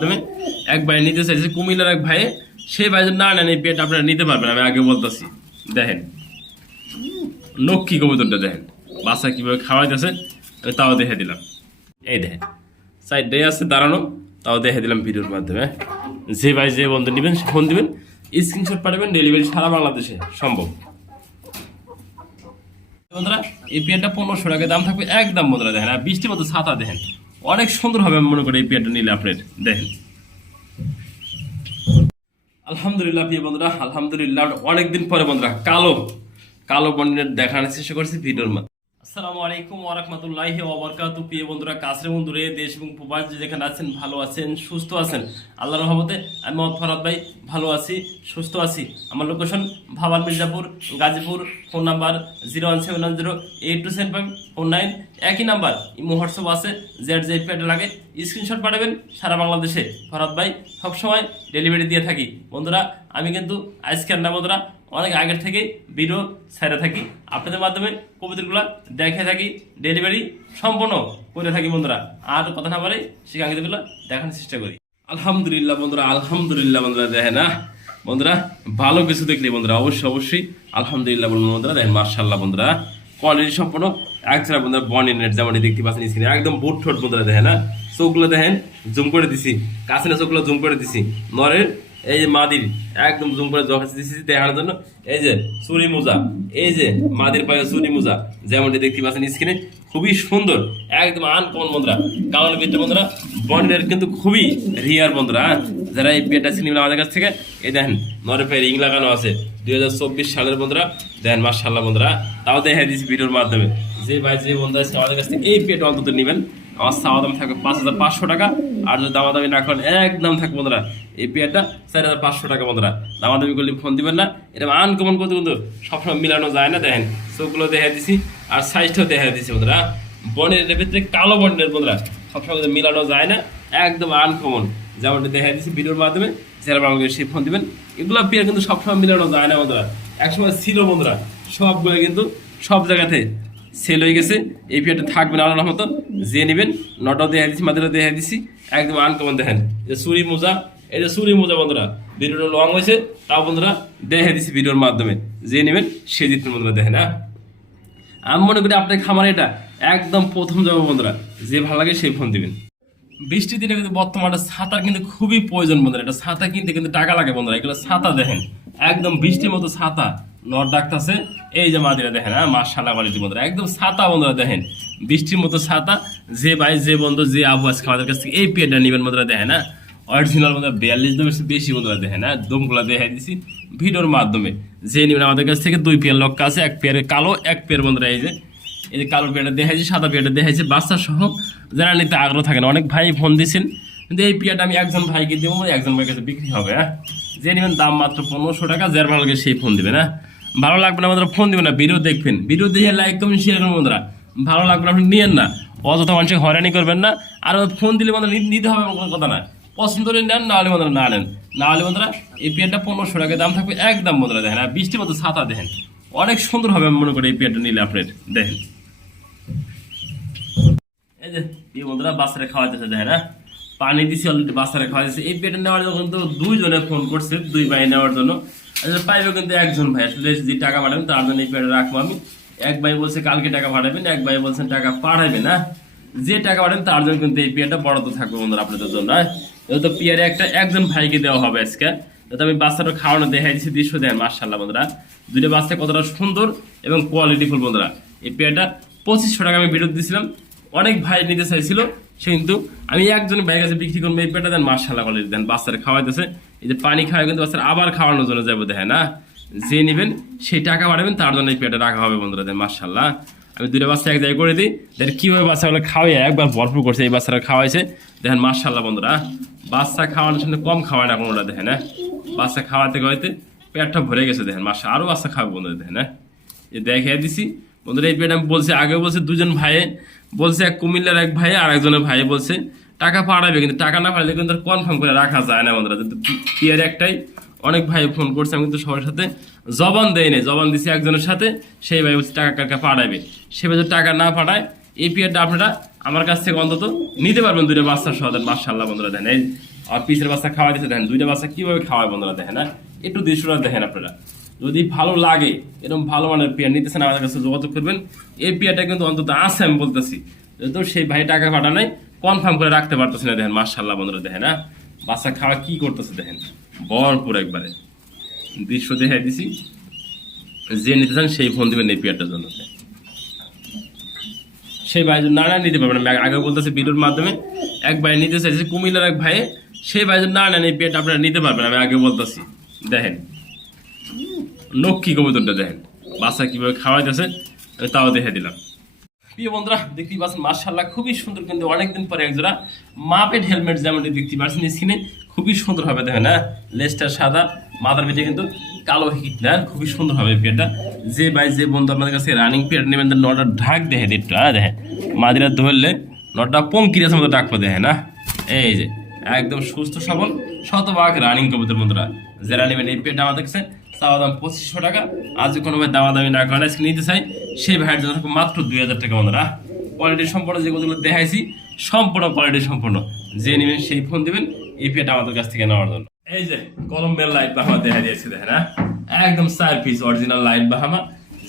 তুমি এক ভাই নিতে চাইছে কুমিল্লার এক ভাই, সেই ভাই না নেন এই পেট আপনারা নিতে পারবেন। আমি আগে বলতেছি, দেখেন লক্ষ্মী কবুতরটা দেখেন বাচ্চা কিভাবে খাওয়াইতেছে, আমি তাও দেখে দিলাম। এই দেখেন সাইডটাই আছে দাঁড়ানো, তাও দেখে দিলাম ভিডিওর মাধ্যমে। যে ভাই যে বন্ধু নেবেন ফোন দিবেন, স্ক্রিনশট পাঠাবেন, ডেলিভারি সারা বাংলাদেশে সম্ভব। বন্ধুরা এই পেয়ারটা 1500 টাকা দাম থাকবে একদম। বন্ধুরা দেখেন আর বৃষ্টির মতো ছাতা দেখেন, অনেক সুন্দর হবে আমি মনে করি এই পেয়ারটা নিলে আপনার। দেখেন আলহামদুলিল্লাহ প্রিয় বন্ধুরা, আলহামদুলিল্লাহ অনেকদিন পরে বন্ধুরা কালো কালো বন্ডের দেখানোর চেষ্টা করছি ভিডিওর মধ্যে। আসসালামু আলাইকুম ওয়া রাহমাতুল্লাহি ওয়া বারাকাতুহু। প্রিয় বন্ধুরা কাছের বন্ধুরা দেশ এবং প্রবাস যেখানে আছেন ভালো আছেন সুস্থ আছেন আল্লাহর রহমতে। আমি মোহাম্মদ ফরহাদ ভাই ভালো আছি সুস্থ আছি। আমার location Bhawal Mirzapur Gazipur. Phone number 01710827549। একই নাম্বার ইমো হোয়াটসঅ্যাপ আছে, যে পেটে লাগে স্ক্রিনশট পাঠাবেন। সারা বাংলাদেশে ফরহাদ ভাই সবসময় ডেলিভারি দিয়ে থাকি। বন্ধুরা আমি কিন্তু আজকের না বন্ধুরা অনেক আগের থেকে ভিডিও ছেড়ে থাকি, আপনাদের মাধ্যমে কবিতাগুলো দেখে থাকি, ডেলিভারি সম্পন্ন করে থাকি বন্ধুরা। আর কথা না বলে সেখানগুলো দেখানোর চেষ্টা করি। আলহামদুলিল্লাহ বন্ধুরা, আলহামদুলিল্লাহ বন্ধুরা দেখেন না বন্ধুরা, ভালো কিছু দেখলে বন্ধুরা অবশ্যই আলহামদুলিল্লাহ বলুন বন্ধুরা। দেখেন মার্শাল্লাহ বন্ধুরা, কোয়ালিটি সম্পন্ন একসাথে বন্ধুরা। বর্ণিনের যেমনটি দেখতে পাচ্ছেন স্ক্রিনে একদম বুট ঠোঁট বন্ধুরা দেখেন না। চোখগুলো দেখেন জুম করে দিছি, কাছে না চোখগুলো জুম করে দিছি। নরের এই যে মাদির একদম জুম করে দিছি দেখানোর জন্য। এই যে চুরি মোজা, এই যে মাদির পায়ে চুরি মোজা যেমনটি দেখতে পাচ্ছেন স্ক্রিনে, খুবই সুন্দর একদম আনকমন বন্ধুরা। কালো পেটটা বন্ধুরা বন্ডের কিন্তু খুবই রিয়ার বন্ধুরা। যারা এই পেটটা ছিলেন আমাদের কাছ থেকে, এই দেখেন নরের পায়ে রিং লাগানো আছে 2024 সালের বন্ধুরা। দেখেন মার্শাল্লাহ বন্ধুরা, তাও দেখা দিচ্ছি ভিডিওর মাধ্যমে। যে ভাই যে বন্ধু আছে আমাদের কাছ থেকে এই পেট অন্তত নেবেন, আমার চাওয়া দাম থাকবে 5500 টাকা। আর যদি দামাদামি না করেন একদম থাকবে বন্ধুরা এই পেয়ারটা 4500 টাকা বন্ধুরা। দামাদামি করলে ফোন দিবেন না, এটা আনকমন করতে কিন্তু সবসময় মিলানো যায় না। দেখেন চোখগুলো দেখা দিছি আর সাইজটাও দেখা দিছি বন্ধুরা। বনের ভিতরে কালো বনের বন্ধুরা সবসময় মিলানো যায় না, একদম আনকমন যেমনটা দেখা দিছি ভিডিওর মাধ্যমে। যারা আমাকে সেই ফোন দিবেন, এগুলো পেয়ার কিন্তু সবসময় মিলানো যায় না বন্ধুরা। একসময় ছিল বন্ধুরা, সবগুলো কিন্তু সব জায়গাতে সেল হয়ে গেছে। এই পেয়ারটা থাকবে না আল্লাহর মতো। যে নেবেন নটাও দেখা দিচ্ছি, মাথাটা দেখা দিচ্ছি একদম আনকমন। দেখেন যে চুরি মোজা, এই যে চুরি মোজা বন্ধুরা, ভিডিওটা লং হয়েছে তাও বন্ধুরা দেখা দিচ্ছি ভিডিওর মাধ্যমে। যে নেবেন সে জিতবেন বন্ধুরা। দেখেন হ্যাঁ, আমি মনে করি আপনার খামার এটা একদম প্রথম যাবো বন্ধুরা। যে ভালো লাগে সেই ফোন দিবেন। বৃষ্টির দিনে কিন্তু বর্তমানে ছাতা কিন্তু খুবই প্রয়োজন বন্ধুরা। এটা ছাতা কিনতে কিন্তু টাকা লাগে বন্ধুরা। এগুলো ছাতা দেখেন একদম বৃষ্টির মতো ছাতা নট ডাকতেছে। এই যে মাদিরা দেখেন হ্যাঁ মাশাআল্লাহ কোয়ালিটি বন্ধুরা, একদম ছাতা বন্ধুরা। দেখেন বৃষ্টির মতো ছাতা। যে ভাই যে বন্ধু যে আবু আজকে আমাদের কাছ থেকে এই পেয়ারটা নেবেন বন্ধুরা, দেখেন হ্যাঁ অরিজিনাল বন্ধুরা 42 দামের বেশি বন্ধুরা। দেখেন হ্যাঁ দমগুলা দেখাই দিছি ভিডিওর মাধ্যমে। যে নেবেন আমাদের কাছ থেকে 2 পেয়ার লক্কা আছে, এক পেয়ারে কালো এক পেয়ার বন্ধুরা। এই যে কালো পেয়ারটা দেখাইছি, সাদা পেয়ারটা দেখাইছি বাচ্চা সহ। যারা নিতে আগ্রহ থাকেন, অনেক ভাই ফোন দিয়েছেন, কিন্তু এই পেয়ারটা আমি একজন ভাইকে দেবো, একজন ভাইয়ের কাছে বিক্রি হবে। হ্যাঁ যে নেবেন দাম মাত্র 1500 টাকা। যার ভালো লাগে সেই ফোন দিবেন। হ্যাঁ ভালো লাগবে না বন্ধুরা ফোন দিবেন না, ভিডিও দেখবেন, ভিডিও দেখে লাইক কমেন্ট শেয়ার করবেন বন্ধুরা। ভালো লাগবে না আপনি নিয়েন না, অযথা মানুষকে হয়রানি করবেন না। আর ফোন দিলে বন্ধুরা নিতে হবে কোনো কথা না, পছন্দ করে নেন, না হলে বন্ধুরা না নেন। না হলে বন্ধুরা এই পেয়ারটা 1500 টাকা দাম থাকবে একদম বন্ধুরা। দেখেন আর বৃষ্টির মতো ছাতা দেখেন, অনেক সুন্দর হবে আমি মনে করি এই পেয়ারটা নিলে আপনার। দেখেন এই যে এই বন্ধুরা বাচ্চারা খাওয়াইতেছে, দেখেন হ্যাঁ পানি দিছি অলরেডি, বাচ্চারা খাওয়াইতেছে। এই পেয়ারটা নেওয়ার জন্য কিন্তু 2 জনে ফোন করছে, 2 ভাই নেওয়ার জন্য। পাইবে কিন্তু একজন ভাই, আসলে যে টাকা পাঠাবেন তার জন্য এই পেয়ারটা রাখবো আমি। এক ভাই বলছে কালকে টাকা পাঠাবেন, এক ভাই বলছেন টাকা পাঠাবেন না। যে টাকা পাঠাবেন তার জন্য কিন্তু এই পেয়ারটা বরাদ্দ থাকবে বন্ধুরা আপনাদের জন্য। তো পেয়ারে একজন ভাইকে দেওয়া হবে আজকে। যাতে আমি বাচ্চাটা খাওয়ানো দেখাই দিচ্ছি দৃশ্য। দেন মাশাআল্লাহ বন্ধুরা, দুটো বাচ্চা কতটা সুন্দর এবং কোয়ালিটিফুল বন্ধুরা। এই পেয়ারটা 2500 টাকা আমি ভিডিও দিয়েছিলাম, অনেক ভাই নিতে চাইছিল, সে কিন্তু আমি একজন ভাইয়ের কাছে বিক্রি করবো এই পেয়ারটা। দেন মাশাআল্লাহ কোয়ালিটি দেন, বাচ্চারা খাওয়াইতেছে। এই যে পানি খাওয়াই কিন্তু বাচ্চারা আবার খাওয়ানোর জন্য যাবো। দেখেন না যে নেবেন সেই টাকা পাঠাবেন তার জন্য এই পেয়ারটা রাখা হবে বন্ধুরা। দেন মাশাআল্লাহ আমি 2টা বাচ্চা এক জায়গায় করে দিই। দেখেন কীভাবে বাচ্চাগুলো খাওয়াই একবার ভরপুর করছে, এই বাচ্চারা খাওয়াইছে। দেখেন মাশাআল্লাহ বন্ধুরা, বাচ্চা খাওয়ানোর সামনে কম খাওয়ায় না কোনোটা। দেখেন হ্যাঁ বাচ্চা খাওয়াতে খাওয়াইতে পেটটা ভরে গেছে। দেখেন মাসা আরও বাচ্চা খাওয়াবে বন্ধুরা। দেখেন হ্যাঁ এই দেখে দিছি বন্ধুরা। এই পেট আমি বলছি আগে বলছে 2 জন ভাইয়ে বলছে, এক কুমিল্লার এক ভাই আর একজনের ভাই বলছে টাকা পাঠাবে, কিন্তু টাকা না পাঠালে কিন্তু কনফার্ম করে রাখা যায় না বন্ধুরা। কিন্তু পেয়ার একটাই, অনেক ভাই ফোন করছে, আমি কিন্তু সবার সাথে জবান দেয় নাই। জবান দিছি একজনের সাথে, সেই ভাই বলছে টাকা কাকা পাঠাবে। সে ভাই যদি টাকা না পাঠায় এই পেয়ারটা আপনারা আমার কাছ থেকে অন্তত নিতে পারবেন 2টা বাচ্চার সহ। মাশাআল্লাহ বন্ধুরা দেখেন এই আর পিসের বাচ্চা খাওয়াই দিচ্ছে দেখেন, দুইটা বাচ্চা কিভাবে খাওয়ায় বন্ধুরা দেখেন না, একটু দৃশ্যটা দেখেন আপনারা। যদি ভালো লাগে এরকম ভালো মানের পেয়ার নিতেছেন আমাদের কাছে যোগাযোগ করবেন। এই পেয়ারটা কিন্তু অন্তত আছে আমি বলতেছি, তো সেই ভাই টাকা পাঠা নাই কনফার্ম করে রাখতে পারতেছি না দেখেন। মাশাআল্লাহ বন্ধুরা দেখেন না, বাচ্চা খাওয়া কি করতেছে দেখেন, ভরপুর একবারে দৃশ্য দেখাই দিছি। যে নিতে চান সেই ফোন দিবেন এই পেয়ারটার জন্য। সেই ভাই না না নিতে পারবেন, আমি আগে বলতেছি ভিডিওর মাধ্যমে। এক ভাই নিতে চাইছে কুমিল্লার এক ভাই, সেই ভাই না নেন এই পেয়ারটা আপনারা নিতে পারবেন, আমি আগে বলতেছি। দেখেন লক্ষ্মী কবুতরটা দেখেন বাচ্চা কিভাবে খাওয়াইতেছে, আমি তাও দেখে দিলাম। প্রিয় বন্ধুরা দেখতেই পাচ্ছেন মাশাআল্লাহ খুবই সুন্দর, কিন্তু অনেকদিন পরে একজোড়া মাপেট হেলমেট যেমনটি দেখতে পাচ্ছেন স্ক্রিনে খুবই সুন্দর হবে দেখেন না, লেজটা সাদা, মাথার পিঠে কিন্তু কালো হিট না, খুবই সুন্দর হবে পেয়ারটা। যে ভাই যে বন্ধু আপনাদের কাছে রানিং পেয়ার নেবেন নটা ঢাক দেখে একটু, দেখেন মাদিরা ধরলে নটা পঙ্কির মতো ডাকবো দেখে না। এই যে একদম সুস্থ সবল শতভাগ রানিং কবুতর বন্ধুরা, যারা নেবেন এই পেয়ারটা আমাদের কাছে চাওয়া দাম 2500 টাকা। আজ কোনো ভাই দামাদামি না করেন আজকে নিতে চাই সেই ভাইয়ের জন্য মাত্র 2000 টাকা বন্ধুরা। কোয়ালিটি সম্পূর্ণ যেগুলো দেখাইছি সম্পূর্ণ কোয়ালিটি সম্পূর্ণ, যে নেবেন সেই ফোন দিবেন এই পেয়ারটা আমাদের কাছ থেকে নেওয়ার জন্য। এই যে কলম্বিয়ার লাইট বাহামা দেখা দিয়েছে দেখেন না, একদম 4 পিস অরিজিনাল লাইট বাহামা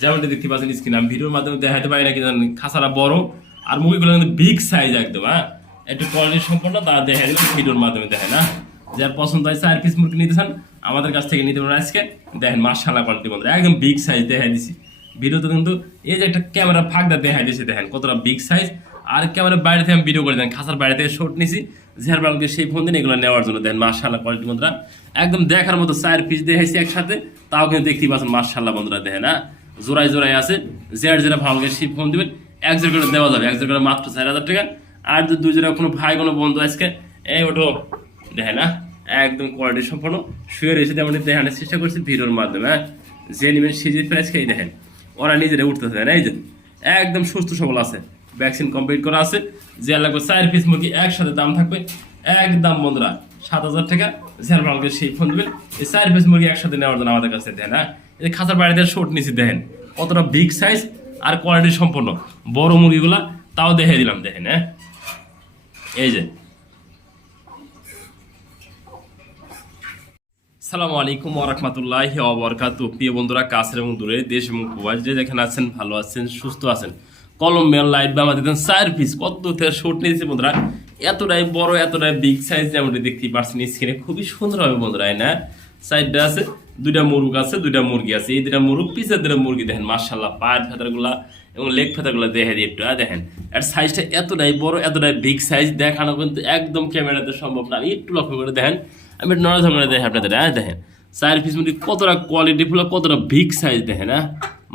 যেমনটি দেখতে পাচ্ছেন স্ক্রিনে। আমি ভিডিওর মাধ্যমে দেখাতে পারি না কি জানেন, খাঁচাটা বড় আর মুরগিগুলো কিন্তু বিগ সাইজ একদম। একটু কোয়ালিটি সম্পূর্ণ তারা দেখা দিলাম ভিডিওর মাধ্যমে দেখেন না। যার পছন্দ হয় 4 পিস মুরগি নিতে চান আমাদের কাছ থেকে নিতে পারেন আজকে। দেখেন মাশাআল্লাহ কোয়ালিটি বন্ধুরা, একদম বিগ সাইজ দেখাই দিছি ভিডিওতে, কিন্তু এই যে একটা ক্যামেরা ফাঁকটা দেখাই দিয়েছে দেখেন কতটা বিগ সাইজ। আর ক্যামেরার বাইরে থেকে আমি ভিডিও করে দেন, খাঁচার বাইরে থেকে শর্ট নিছি ঝেরবালকে সেই ফোন দিন এগুলো নেওয়ার জন্য। দেখেন মাশাআল্লাহ কোয়ালিটি বন্ধুরা, একদম দেখার মতো 4 পিস দেখাইছি একসাথে, তাও কিন্তু দেখতেই পাচ্ছেন মাশাআল্লাহ বন্ধুরা দেখেন না, জোড়ায় জোড়ায় আছে। যেটা ভালো লাগে সেই ফোন দিবেন, এক জোড়া করে দেওয়া যাবে, এক জোড়া করে মাত্র 4000 টাকা। আর যদি 2 জোড়া কোনো ভাই কোনো বন্ধু আজকে এই ওটো দেখেন না, একদম কোয়ালিটি সম্পন্ন শুয়ে রয়েছে তেমন দেখানোর চেষ্টা করছি ভিডিওর মাধ্যমে। যে নেবেন সিজি প্রাইস খেয়ে দেখেন ওরা নিজেরা উঠতেছে না, এই যে একদম সুস্থ সবল আছে, ভ্যাকসিন কমপ্লিট করা আছে। যে লাগবে 4 পিস মুরগি একসাথে দাম থাকবে একদম বন্ধুরা 7000 টাকা। যার ভালো লাগে সেই ফোন দিবেন এই 4 পিস মুরগি একসাথে নেওয়ার জন্য আমাদের কাছে দেখেন না। এই খাঁচার বাড়িতে শর্ট নিছি দেখেন কতটা বিগ সাইজ আর কোয়ালিটি সম্পন্ন বড় মুরগিগুলা, তাও দেখে দিলাম দেখেন। এই যে আসসালামু আলাইকুম ওয়া রাহমাতুল্লাহি ওয়া বারাকাতুহু। প্রিয় বন্ধুরা কাছের এবং দূরে দেশ এবং প্রবাস যে যেখানে আছেন ভালো আছেন সুস্থ আছেন, কলম্বিয়ান লাইট বা আমাদের 4 পিস কত শর্ট নিয়েছি বন্ধুরা, এতটাই বড় এতটাই বিগ সাইজ যেমনটি দেখতেই পাচ্ছেন স্ক্রিনে খুবই সুন্দর হবে বন্ধুরা। না সাইডটা আছে দুইটা মুরগ আছে, দুইটা মুরগি আছে, এই দুইটা মুরগ পিছের দুইটা মুরগি দেখেন মাশাআল্লাহ পায়ের ফেদারগুলা এবং লেগ ফেদারগুলা দেখে দিই একটু দেখেন। আর সাইজটা এতটাই বড় এতটাই বিগ সাইজ দেখানো কিন্তু একদম ক্যামেরাতে সম্ভব না, আমি একটু লক্ষ্য করে দেখেন, আমি একটু নড়াচড়া করে দেখেন আপনাদের। 4 পিস মুরগি কতটা কোয়ালিটি ফুল কতটা বিগ সাইজ দেখেন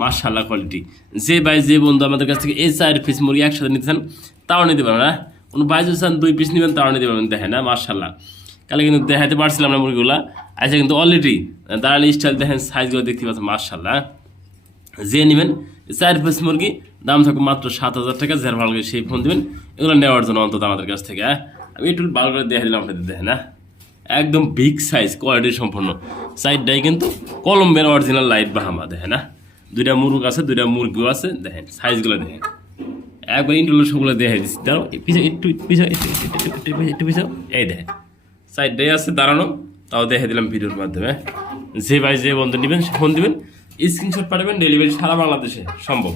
মাশাআল্লাহ কোয়ালিটি। যে ভাই যে বন্ধু আমাদের কাছ থেকে এই 4 পিস মুরগি একসাথে নিতে চান তাও নিতে পারেন না, কোনো ভাই যদি চান 2 পিস নেবেন তাও নিতে পারবেন দেখেন মাশাআল্লাহ। কালে কিন্তু দেখাতে পারছিলাম না মুরগিগুলা, আচ্ছা কিন্তু অলরেডি দাঁড়ালি স্টাইল দেখেন সাইজগুলো দেখতে পাচ্ছেন মাশাআল্লাহ। যে নেবেন 4 পিস মুরগি দাম থাকবে মাত্র 7000 টাকা। যার ভালো লাগে সেই ফোন দেবেন এগুলো নেওয়ার জন্য অন্তত আমাদের কাছ থেকে। আমি একটু ভালো করে দেখে দিলাম আপনাদের দেখেন একদম বিগ সাইজ কোয়ালিটি সম্পন্ন। সাইডটাই কিন্তু কলম্বিয়ান অরিজিনাল লাইট বাহামা দেখেন দুইটা মুরগ আছে দুইটা মুরগিও আছে দেখেন সাইজগুলো দেখেন একবার ইন্টারলো সবগুলো দেখে দিচ্ছি। দাঁড়াও পিছনে একটু পিছাও একটু পিছাও, এই দেখেন সাইডটাই আছে দাঁড়ানো, তাও দেখে দিলাম ভিডিওর মাধ্যমে। যে ভাই যে বন্ধু নেবেন ফোন দিবেন, স্ক্রিনশট পাঠাবেন, ডেলিভারি সারা বাংলাদেশে সম্ভব।